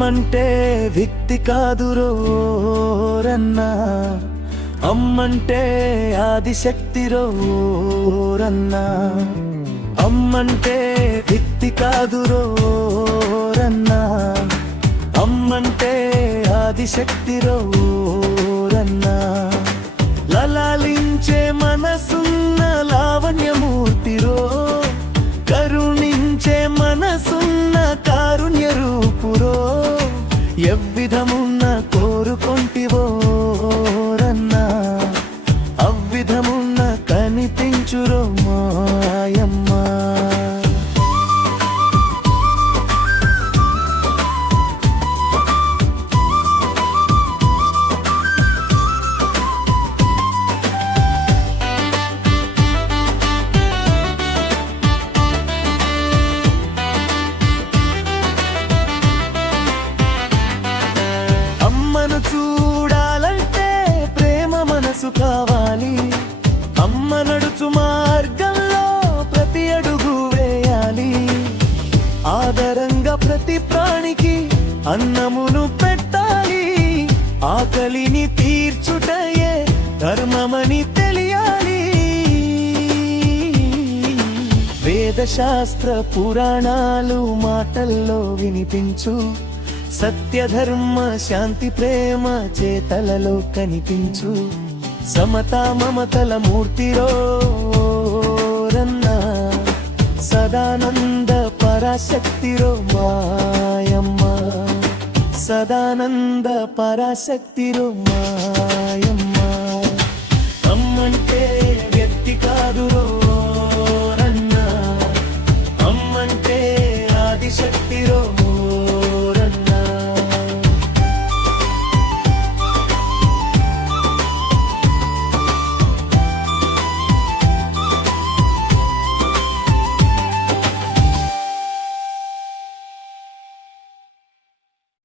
అమ్మంటే వ్యక్తి కాదురోరన్నా, అమ్మంటే ఆదిశక్తి రోరన్నా. అమ్మంటే వ్యక్తి కాదురోరన్నా, అమ్మంటే ఆదిశక్తి రోరన్నా. లలాలించే మనసున్న లావణ్యమూర్తిరో, కరుణించే మనసున్న కారుణ్య రూపురో. ఎవ్విధమున్న కోరుకొంటివోరన్నా, అవ్విధమున్న కనిపించురో మాయమ్మ. అమ్మను చూడాలంటే ప్రేమ మనసు కావాలి. అమ్మ నడుచు మార్గంలో ప్రతి అడుగు వేయాలి. ఆదరంగా ప్రతి ప్రాణికి అన్నమును పెట్టాలి. ఆకలిని తీర్చుటయే ధర్మమని తెలియాలి. వేదశాస్త్ర పురాణాలు మాటల్లో వినిపించు. సత్యధర్మ శాంతి ప్రేమ చేతలలో కనిపించు. సమతా మమతల మూర్తిరోరన్నా, సదానంద పరాశక్తిరో మాయమ్మ. సదానంద పరాశక్తిరో మాయమ్మ. అమ్మంటే వ్యక్తి కాదురోరన్నా, అమ్మంటే ఆదిశక్తిరో.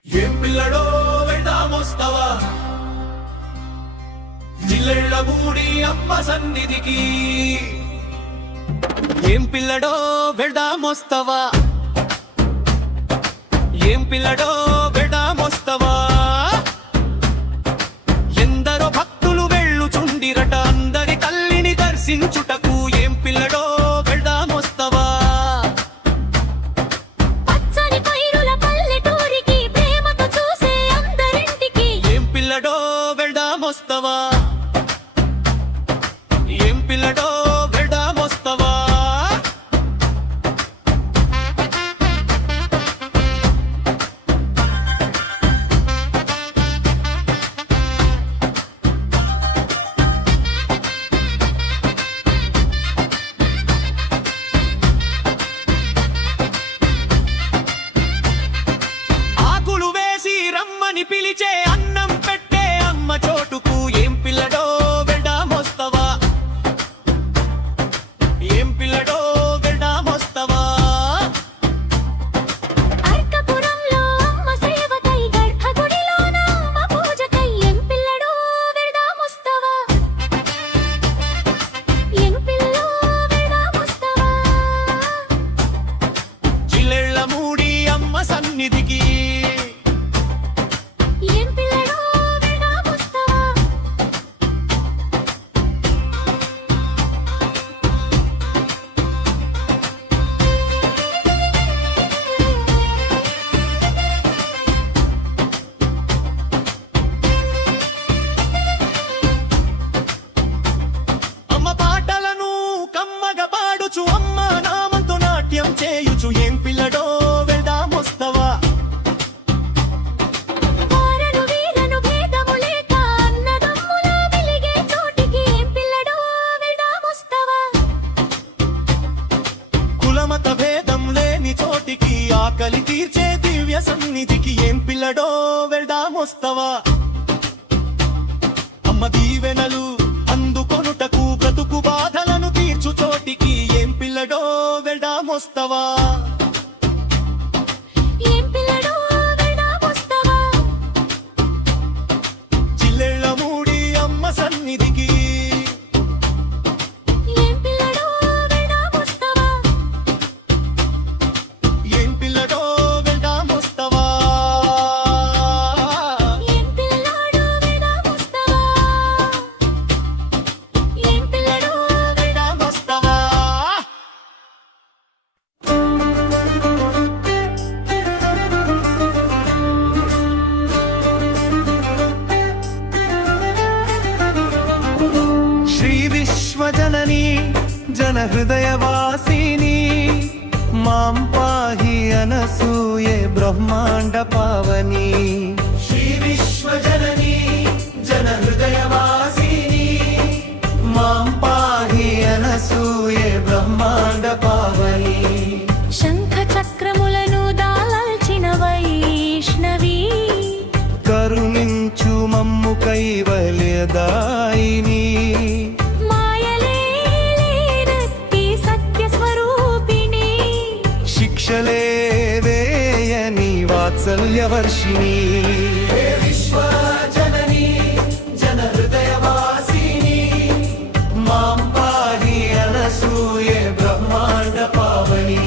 ఏం పిల్లడో వెళ్దామొస్తావా, జిల్లెళ్ళమూడి అమ్మ సన్నిధికి. ఏం పిల్లడో వెళ్దామొస్తావా, ఏం పిల్లడో వెళ్దామొస్తావా. ఎందరో భక్తులు వెళ్ళుచుండిరట అందరి తల్లిని దర్శించుటకు. ఏం పిల్లడో వెళ్దామొస్తావా. వెళ్దామొస్తావా, ఏం పిల్లడో వెళ్దామొస్తావా. ఆకులు వేసి రమ్మని పిలిచే అన్నం పెట్టే అమ్మ చోటుకు. ఏం పిల్లడో వెళ్దామొస్తావా, ఏం పిల్లడో వెళ్దామొస్తావా. అర్కపురంలో అమ్మ సేవకై గర్భగుడిలోన అమ్మ పూజకై. ఏం పిల్లడో వెళ్దామొస్తావా, ఏం పిల్లో వెళ్దామొస్తావా. జిల్లెళ్ళమూడి అమ్మ సన్నిధికి. ఏం పిల్లడో వెళ్దామొస్తావా. అమ్మ పాటలను కమ్మగా పాడుచు అమ్మ నామంతో నాట్యం చేయుచు. ఏం పిల్లడో వెళ్దామొస్తావా. వారను వీరను భేదము లేక అన్నదమ్ముల వెలిగే చోటికి. ఏం పిల్లడో వెళ్దామొస్తావా. కులమత భేదం లేని చోటికి ఆకలి తీర్చే దివ్య సన్నిధికి. ఏం పిల్లడో వెళ్దామొస్తావా. అమ్మ దీవెనలు అందుకొనుటకు బ్రతుకు బాధలను తీర్చు చోటికి. ఏం పిల్లడో వెళ్దామొస్తావా. ఏం పిల్లడో వెళ్దామొస్తావా. జిల్లెళ్ళమూడి అమ్మ సన్నిధికి. ఏం పిల్లడో వెళ్దామొస్తావా. ఏం పిల్లడో వెళ్దామొస్తావా. విశ్వజనని జన హృదయవాసిని మాం పాహి అనసూయే బ్రహ్మాండ పావని శ్రీ విశ్వజనని జన హృదయవాసిని మాం పాహి అనసూయే బ్రహ్మాండ పావని శంఖ చక్రములను దాల్చిన వైష్ణవి కరుణించు మమ్ము కైవల్యదాయిని మాయలేనట్టి సత్య స్వరూపిణి శిక్షలే వేయని వాత్సల్యవర్షిణి విశ్వజనని జన హృదయవాసిని మాం పాహి అనసూయే బ్రహ్మాండ పావని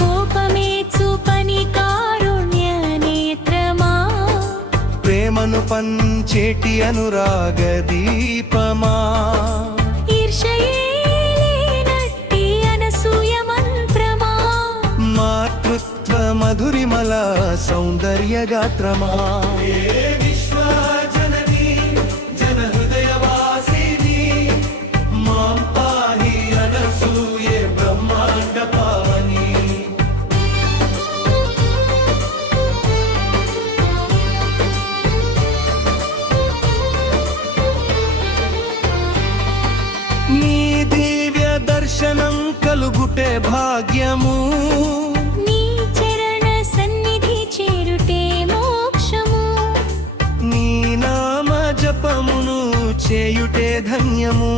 కోపమే చూపని కారుణ్య నేత్రమా ప్రేమను పంచేటి అనురాగ దీపమా ఈర్షయేనట్టి అనసూయ మంత్రమా మాతృత్వ మధురిమల సౌందర్య గాత్రమా విశ్వజనని జన హృదయవాసిని మాం పాహి అనసూయే బ్రహ్మాండ పావని నీ దివ్య దర్శనం కలుగుటే భాగ్యము నీ చరణ సన్నిధి చేరుటే మోక్షము నీ నామ జపమును చేయుటే ధన్యము